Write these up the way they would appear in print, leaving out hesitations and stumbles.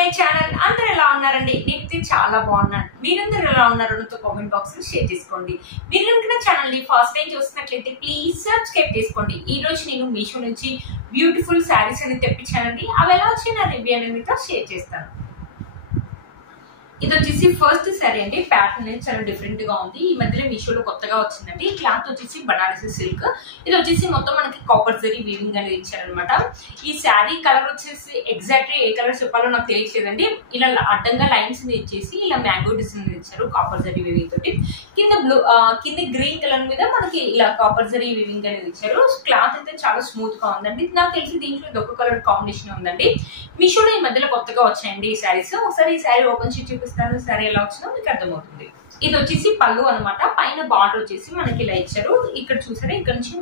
My channel. అందరూ ఎలా ఉన్నారండి? నేనైతే చాలా బాగున్నాను. మీరందరూ ఎలా ఉన్నారు నాతో కామెంట్ బాక్స్ లో షేర్ చేసుకోండి. మీరు కనుక ఛానల్ ని ఫస్ట్ టైం చూస్తున్నట్లయితే ప్లీజ్ సబ్స్క్రైబ్ చేసుకోండి. ఈ రోజు నేను మీషో నుంచి బ్యూటిఫుల్ శారీస్ అని తెప్పించానండి. అవి ఎలా వచ్చి నా రివ్యూ అనేది మీతో షేర్ చేస్తాను. ఇది వచ్చేసి ఫస్ట్ శారీ అండి. ప్యాటర్న్ అనేది చాలా డిఫరెంట్ గా ఉంది. ఈ మధ్యలో మీషోలో కొత్తగా వచ్చిందండి. క్లాత్ వచ్చేసి బనారసి సిల్క్. ఇది వచ్చేసి మొత్తం మనకి కాపర్ జరీ వీవింగ్ అనేది ఇచ్చారనమాట. ఈ శారీ కలర్ వచ్చేసి ఎగ్జాక్ట్లీ ఏ కలర్ చెప్పాలో నాకు తెలియలేదండి. ఇలా అడ్డంగా లైన్స్ ఇచ్చేసి ఇలా మ్యాంగో డిజైన్ ఇచ్చారు కాపర్ జరీ వీవింగ్ తోటి. కింద కింద గ్రీన్ కలర్ మీద మనకి ఇలా కాపర్ జరీ వీవింగ్ అనేది ఇచ్చారు. క్లాత్ అయితే చాలా స్మూత్ గా ఉందండి. నాకు తెలిసి దీంట్లో ఇది ఒక కలర్ కాంబినేషన్ ఉందండి. మీషోలో ఈ మధ్యలో కొత్తగా వచ్చాయండి ఈ శారీస్. ఒకసారి ఈ శారీ ఓపెన్ చేసి చూపిస్తాను. సరే ఎలా వచ్చినా మీకు అర్థమవుతుంది. ఇది వచ్చేసి పళ్ళు అనమాట. పైన బార్డర్ వచ్చేసి మనకి ఇలా ఇచ్చారు. ఇక్కడ చూసారా, ఇక్కడ నుంచి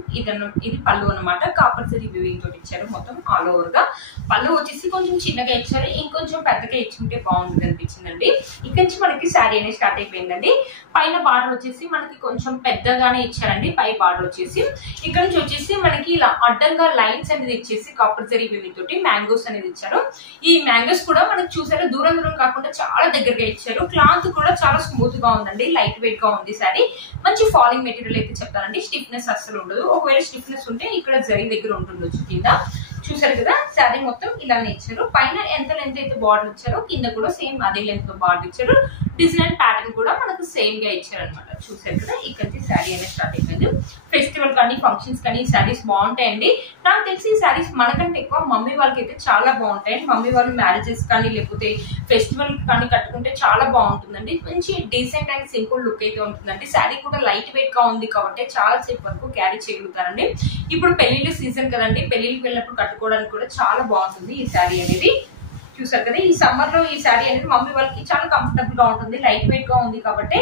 ఇది పళ్ళు అనమాట. కాపర్ జరీ వీవింగ్ తోటి ఇచ్చారు మొత్తం ఆల్ ఓవర్ గా. పళ్ళు వచ్చేసి కొంచెం చిన్నగా ఇచ్చారు, ఇంకొంచెం పెద్దగా ఇచ్చుంటే బాగుంటుంది అనిపించిందండి. ఇక్కడ నుంచి మనకి శారీ అనేది స్టార్ట్ అయిపోయిందండి. పైన బార్డర్ వచ్చేసి మనకి కొంచెం పెద్దగానే ఇచ్చారండి. పై బార్డర్ వచ్చేసి ఇక్కడ నుంచి వచ్చేసి మనకి ఇలా అడ్డంగా లైన్స్ అనేది ఇచ్చేసి కాపర్ జరీ వీవింగ్ తోటి మ్యాంగోస్ అనేది ఇచ్చారు. ఈ మ్యాంగోస్ కూడా మనకి చూసారా దూరం దూరం కాకుండా చాలా దగ్గరగా ఇచ్చారు. క్లాత్ కూడా చాలా స్మూత్ గా ఉందండి. లైట్ వెయిట్ గా ఉంది సారీ. మంచి ఫాలింగ్ మెటీరియల్ అయితే చెప్తానండి. స్టిఫ్నెస్ అస్సలు ఉండదు. ఒకవేళ స్టిఫ్నెస్ ఉంటే ఇక్కడ జరీ దగ్గర ఉంటుండొచ్చు. కింద చూసారు కదా, శారీ మొత్తం ఇలానే ఇచ్చారు. పైన ఎంత లెంత్ అయితే బార్డర్ ఇచ్చారో కింద కూడా సేమ్ అదే లెంత్ తో బార్డర్ ఇచ్చారు. డిజైన్ ప్యాటర్న్ కూడా మనకు సేమ్ గా ఇచ్చారు అనమాట. చూసారు కదా, ఇక్కడ శారీ అనేది స్టార్ట్ అయిపోయింది. ఫెస్టివల్ కానీ ఫంక్షన్స్ కానీ ఈ శారీస్ బాగుంటాయండి. నాకు తెలిసి ఈ శారీస్ మనకంటే ఎక్కువ మమ్మీ వాళ్ళకి అయితే చాలా బాగుంటాయి. మమ్మీ వాళ్ళు మ్యారేజెస్ కానీ లేకపోతే ఫెస్టివల్ కానీ కట్టుకుంటే చాలా బాగుంటుందండి. మంచి డీసెంట్ అండ్ సింపుల్ లుక్ అయితే ఉంటుందండి. శారీ కూడా లైట్ వెయిట్ గా ఉంది కాబట్టి చాలా సేపు వరకు క్యారీ చేయగలుగుతారండి. ఇప్పుడు పెళ్లిళ్ళ సీజన్ కదండి, పెళ్లిళ్ళకి వెళ్ళినప్పుడు కట్టుకోవడానికి కూడా చాలా బాగుంటుంది ఈ శారీ అనేది. చూసారు కదా, ఈ సమ్మర్ లో ఈ శారీ అనేది మమ్మీ వాళ్ళకి చాలా కంఫర్టబుల్ గా ఉంటుంది. లైట్ వెయిట్ గా ఉంది కాబట్టి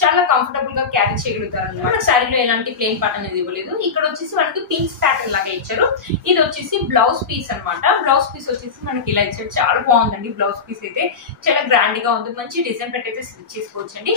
చాలా కంఫర్టబుల్ గా క్యారీ చేయగలుగుతారు. మన శారీలో ఎలాంటి ప్లెయిన్ పార్ట్ అనేది ఇవ్వలేదు. ఇక్కడ వచ్చేసి మనకి పింక్స్ ప్యాటర్న్ లాగా ఇచ్చారు. ఇది వచ్చేసి బ్లౌజ్ పీస్ అనమాట. బ్లౌజ్ పీస్ వచ్చేసి మనకి ఇలా ఇచ్చారు. చాలా బాగుందండి. బ్లౌజ్ పీస్ అయితే చాలా గ్రాండ్ గా ఉంది. మంచి డిజైన్ పెట్టి అయితే స్టిచ్ చేసుకోవచ్చండి.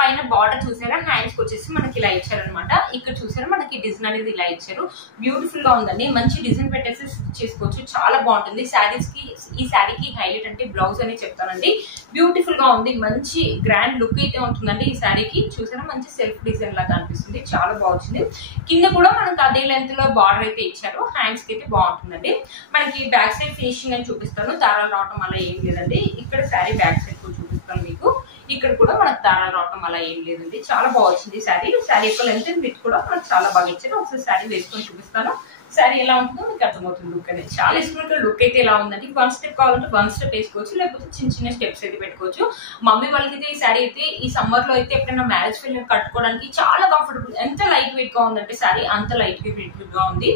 పైన బార్డర్ చూసారా, హ్యాండ్స్ వచ్చేసి మనకి ఇలా ఇచ్చారనమాట. ఇక్కడ చూసారా మనకి డిజైన్ అనేది ఇలా ఇచ్చారు. బ్యూటిఫుల్ గా ఉందండి. మంచి డిజైన్ పెట్టేసి స్టిచ్ చేసుకోవచ్చు. చాలా బాగుంటుంది. శారీస్ కి ఈ శారీకి హైలైట్ అంటే బ్లౌజ్ అని చెప్తానండి. బ్యూటిఫుల్ గా ఉంది. మంచి గ్రాండ్ లుక్ అయితే ఉంటుందండి ఈ శారీకి. చూసారా, మంచి సెల్ఫ్ డిజైన్ లాగా అనిపిస్తుంది. చాలా బాగుంది. కింద కూడా మనకి అదే లెంత్ లో బార్డర్ అయితే ఇచ్చారు. హ్యాండ్స్ కి అయితే బాగుంటుందండి. మనకి బ్యాక్ సైడ్ ఫినిషింగ్ అని చూపిస్తాను. దారాలు రావటం అలా ఏం లేదండి. ఇక్కడ శారీ బ్యాక్ సైడ్ కూడా చూపిస్తాను మీకు. ఇక్కడ కూడా మనకు దారాలు రావటం అలా ఏం లేదండి. చాలా బాగా వచ్చింది శారీ. శారీ యొక్క లెంత్ విత్ కూడా మనకు చాలా బాగా ఇచ్చారు. ఒకసారి శారీ వేసుకొని చూపిస్తాను. శారీ ఎలా ఉంటుందో మీకు అర్థమవుతుంది. లుక్ అనేది చాలా ఇష్టమైన లుక్ అయితే ఎలా ఉందండి. వన్ స్టెప్ కావాలంటే వన్ స్టెప్ వేసుకోవచ్చు, లేకపోతే చిన్న చిన్న స్టెప్స్ అయితే పెట్టుకోవచ్చు. మమ్మీ వాళ్ళకి అయితే ఈ శారీ అయితే ఈ సమ్మర్ లో అయితే ఎప్పుడైనా మ్యారేజ్ వెళ్ళి కట్టుకోవడానికి చాలా కంఫర్టబుల్. ఎంత లైట్ వెయిట్ గా ఉందంటే శారీ అంత లైట్ వెయిట్ గా ఉంది.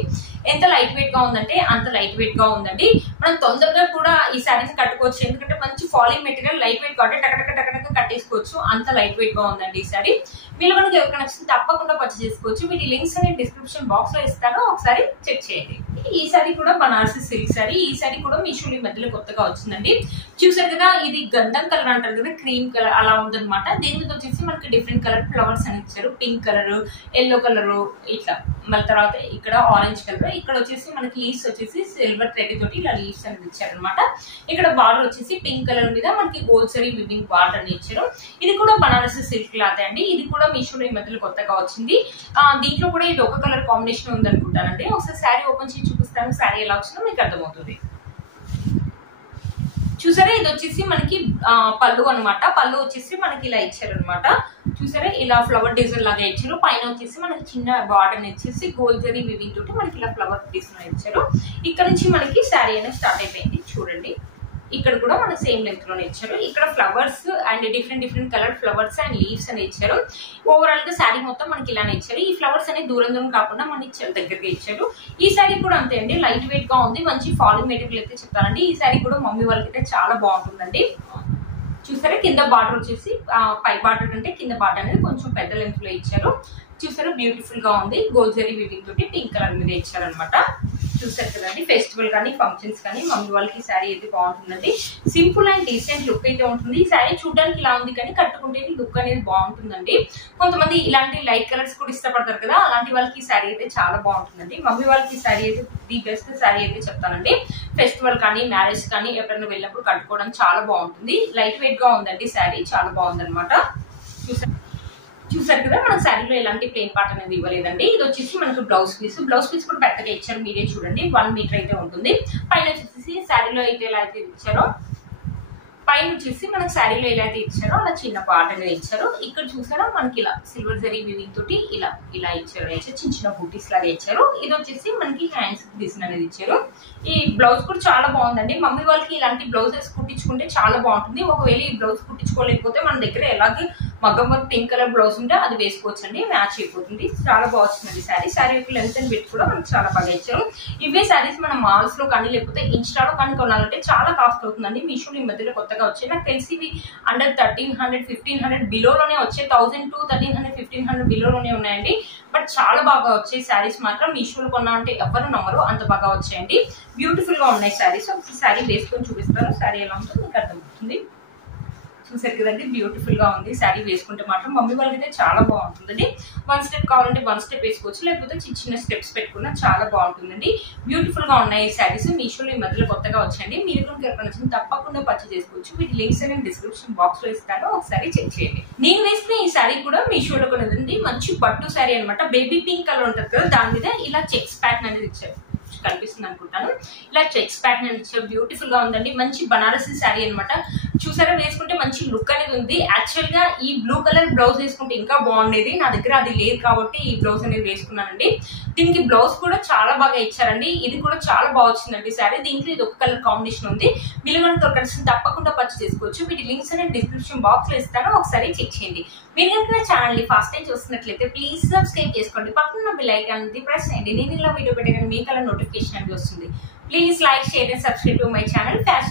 ఎంత లైట్ వెయిట్ గా ఉందంటే అంత లైట్ వెయిట్ గా ఉందండి. మనం తొందరగా కూడా ఈ శారీని కట్టుకోవచ్చు. ఎందుకంటే మంచి ఫాలింగ్ మెటీరియల్ లైట్ వెయిట్ కాబట్టి టకటక కట్టేసుకోవచ్చు. అంత లైట్ వెయిట్ గా ఉందండి ఈ శారీ. వీళ్ళు మనకి ఎవరికి నచ్చితే తప్పకుండా పర్చేస్ చేసుకోవచ్చు. వీటి లింక్స్ అనేది డిస్క్రిప్షన్ బాక్స్ లో ఇస్తాను, ఒకసారి చెక్ చేయండి. ఈ శారీ కూడా బనారసి సిల్క్ శారీ. ఈ శారీ కూడా మీషోలో ఈ మధ్యలో కొత్తగా వచ్చిందండి. చూసారు కదా, ఇది గంధం కలర్ అంటారు కదా, క్రీమ్ కలర్ అలా ఉందన్నమాట. దీని మీద వచ్చేసి మనకి డిఫరెంట్ కలర్ ఫ్లవర్స్ అని ఇచ్చారు. పింక్ కలర్, ఎల్లో కలర్, ఇట్లా మళ్ళీ తర్వాత ఇక్కడ ఆరెంజ్ కలర్. ఇక్కడ వచ్చేసి మనకి లీవ్స్ వచ్చేసి సిల్వర్ థ్రెడ్ తోటి ఇలా లీవ్స్ అనేది ఇచ్చారు అనమాట. ఇక్కడ బార్డర్ వచ్చేసి పింక్ కలర్ మీద మనకి గోల్డ్ జరీ వివింగ్ బార్డర్ అని ఇచ్చారు. ఇది కూడా బనారసి సిల్క్ క్లాత్ అండి. ఇది కూడా మీషోలో ఈ మధ్యలో కొత్తగా వచ్చింది. దీంట్లో కూడా ఇది ఒక కలర్ కాంబినేషన్ ఉంది అనుకుంటానండి. ఒకసారి శారీ ఓపెన్ చేసి చూపిస్తాను. శారీ ఎలా వచ్చిందో మీకు అర్థమవుతుంది. చూసారా, ఇది వచ్చేసి మనకి పళ్ళు అనమాట. పళ్ళు వచ్చేసి మనకి ఇలా ఇచ్చారు అనమాట. చూసారా, ఇలా ఫ్లవర్ డిజైన్ లాగా ఇచ్చారు. పైన వచ్చేసి మనకి చిన్న బార్డర్ ఇచ్చేసి గోల్డ్ జరీ వివింగ్ తోటి మనకి ఇలా ఫ్లవర్ డిజైన్ ఇచ్చారు. ఇక్కడ నుంచి మనకి శారీ అనేది స్టార్ట్ అయిపోయింది. చూడండి, ఇక్కడ కూడా మన సేమ్ లెంత్ లోనే ఇచ్చారు. ఇక్కడ flowers and different colour flowers and leaves అని ఇచ్చారు. ఓవరాల్ గా శారీ మొత్తం మనకి ఇలానే ఇచ్చారు. ఈ ఫ్లవర్స్ అనేది దూరం దూరం కాకుండా మనకి దగ్గరగా ఇచ్చారు. ఈ శారీ కూడా అంతే అండి. లైట్ వెయిట్ గా ఉంది. మంచి ఫాలింగ్ మెటీరియల్ అయితే చెప్తానండి. ఈ శారీ కూడా మమ్మీ వాళ్ళకి అయితే చాలా బాగుంటుందండి. చూసారా, కింద బార్డర్ వచ్చేసి పై బార్డర్ కంటే కింద బార్డర్ అనేది కొంచెం పెద్ద లెంత్ లో ఇచ్చారు. చూసారా, బ్యూటిఫుల్ గా ఉంది. గోల్డ్ జరీ వీవింగ్ తోటి పింక్ కలర్ మీద ఇచ్చారనమాట. చూసారు కదండి, ఫెస్టివల్ కానీ ఫంక్షన్స్ కానీ మమ్మీ వాళ్ళకి ఈ శారీ అయితే బాగుంటుందండి. సింపుల్ అండ్ డీసెంట్ లుక్ అయితే ఉంటుంది. ఈ శారీ చూడడానికి ఇలా ఉంది కానీ కట్టుకుంటే లుక్ అనేది బాగుంటుందండి. కొంతమంది ఇలాంటి లైట్ కలర్స్ కూడా ఇష్టపడతారు కదా, అలాంటి వాళ్ళకి ఈ శారీ అయితే చాలా బాగుంటుందండి. మమ్మీ వాళ్ళకి ఈ శారీ అయితే ది బెస్ట్ శారీ అయితే చెప్తానండి. ఫెస్టివల్ కానీ మ్యారేజ్ కానీ ఎక్కడైనా వెళ్ళినప్పుడు కట్టుకోవడానికి చాలా బాగుంటుంది. లైట్ వెయిట్ గా ఉందండి శారీ, చాలా బాగుంది అనమాట. చూసారు కదా, మన శారీలో ఎలాంటి ప్లెయిన్ పార్ట్ అనేది ఇవ్వలేదండి. ఇది వచ్చేసి మనకు బ్లౌజ్ పీస్ కూడా పెద్దగా ఇచ్చారు, మీరే చూడండి 1 మీటర్ అయితే ఉంటుంది. పైన వచ్చేసి శారీలో అయితే ఎలా అయితే ఇచ్చారో పైన వచ్చేసి మనకు శారీలో ఎలా అయితే ఇచ్చారో అలా చిన్న పార్ట్ అనేది ఇచ్చారు. ఇక్కడ చూసారా మనకి ఇలా సిల్వర్ జరీ వీవింగ్ తోటి ఇలా ఇచ్చారు, చిన్న చిన్న బూటీస్ లాగా ఇచ్చారు. ఇది వచ్చేసి మనకి హ్యాండ్స్ డిజైన్ అనేది ఇచ్చారు. ఈ బ్లౌజ్ కూడా చాలా బాగుందండి. మమ్మీ వాళ్ళకి ఇలాంటి బ్లౌజెస్ కుట్టించుకుంటే చాలా బాగుంటుంది. ఒకవేళ ఈ బ్లౌజ్ కుట్టించుకోలేకపోతే మన దగ్గర ఎలాగే మగ్గం వర్క్ పింక్ కలర్ బ్లౌజ్ ఉంటే అది వేసుకోవచ్చు అండి, మ్యాచ్ అయిపోతుంది. చాలా బాగుంది శారీ యొక్క లెంత్ అండ్ విడ్త్ కూడా మనకి చాలా బాగా ఇచ్చారు. ఇవే శారీస్ మనం మాల్స్ లో కానీ లేకపోతే ఇన్స్టాలో కానీ కొనాలంటే చాలా కాస్ట్ అవుతుందండి. మీషోలో ఈ మధ్యలో కొత్తగా వచ్చాయి, నాకు తెలిసి ఇవి అండర్ 1300 1500 బిలోలోనే వచ్చాయి. 1000 to 1300 1500 బిలోలోనే ఉన్నాయండి. బట్ చాలా బాగా వచ్చాయి శారీస్ మాత్రం. మీషోలో కొన్నా అంటే ఎవరు నమ్మరు, అంత బాగా వచ్చాయండి. బ్యూటిఫుల్ గా ఉన్నాయి శారీస్. శారీ వేసుకొని చూపిస్తాను, శారీ ఎలా ఉంటుందో మీకు అర్థమవుతుంది. చూసారు కదండి, బ్యూటిఫుల్ గా ఉంది. శారీ వేసుకుంటే మాత్రం మమ్మీ వాళ్ళకి అయితే చాలా బాగుంటుందండి. 1 స్టెప్ కావాలంటే 1 స్టెప్ వేసుకోవచ్చు, లేకపోతే చిన్న స్టెప్స్ పెట్టుకున్నా చాలా బాగుంటుందండి. బ్యూటిఫుల్ గా ఉన్నాయి ఈ శారీస్. మీషోలో ఈ మధ్యలో కొత్తగా వచ్చాయండి. మీరు కనుక ఎక్కడ నచ్చింది తప్పకుండా పర్చేస్ చేసుకోవచ్చు. వీటి లింక్స్ నేను డిస్క్రిప్షన్ బాక్స్ లో ఇస్తాను, ఒకసారి చెక్ చేయండి. నేను వేసుకున్న ఈ శారీ కూడా మీషోలో కొన్నదండి. మంచి పట్టు శారీ అనమాట. బేబీ పింక్ కలర్ ఉంటుంది కదా, దాని మీద ఇలా చెక్స్ ప్యాటర్న్ అనేది ఇచ్చారు, కనిపిస్తుంది అనుకుంటాను. ఇలా చెక్స్ ప్యాటర్న్ ఇచ్చారు, బ్యూటిఫుల్ గా ఉందండి. మంచి బనారసి శారీ అనమాట. చూసారా, వేసుకుంటే మంచి లుక్ అనేది ఉంది. యాక్చువల్ గా ఈ బ్లూ కలర్ బ్లౌజ్ వేసుకుంటే ఇంకా బాగుండేది, నా దగ్గర అది లేదు కాబట్టి ఈ బ్లౌజ్ అనేది వేసుకున్నానండి. దీనికి బ్లౌజ్ కూడా చాలా బాగా ఇచ్చారండి. ఇది కూడా చాలా బాగా వచ్చిందండి శారీ. దీంట్లో ఇది ఒక కలర్ కాంబినేషన్ ఉంది. మీరు కనుక కలిసి తప్పకుండా పర్చేస్ చేసుకోవచ్చు. వీటి లింక్స్ అనేది డిస్క్రిప్షన్ బాక్స్ లో ఇస్తాను, ఒకసారి చెక్ చేయండి. మీరు కనుక నా ఛానల్ ని ఫస్ట్ టైం చూస్తున్నట్లయితే ప్లీజ్ సబ్స్క్రైబ్ చేసుకోండి. పక్కన బెల్ ఐకాన్ ప్రెస్ చేయండి. నేను ఇలా వీడియో పెట్టగానే మీకు అలా నోటిఫికేషన్ అనేది వస్తుంది. Please like, share and subscribe to my channel fashion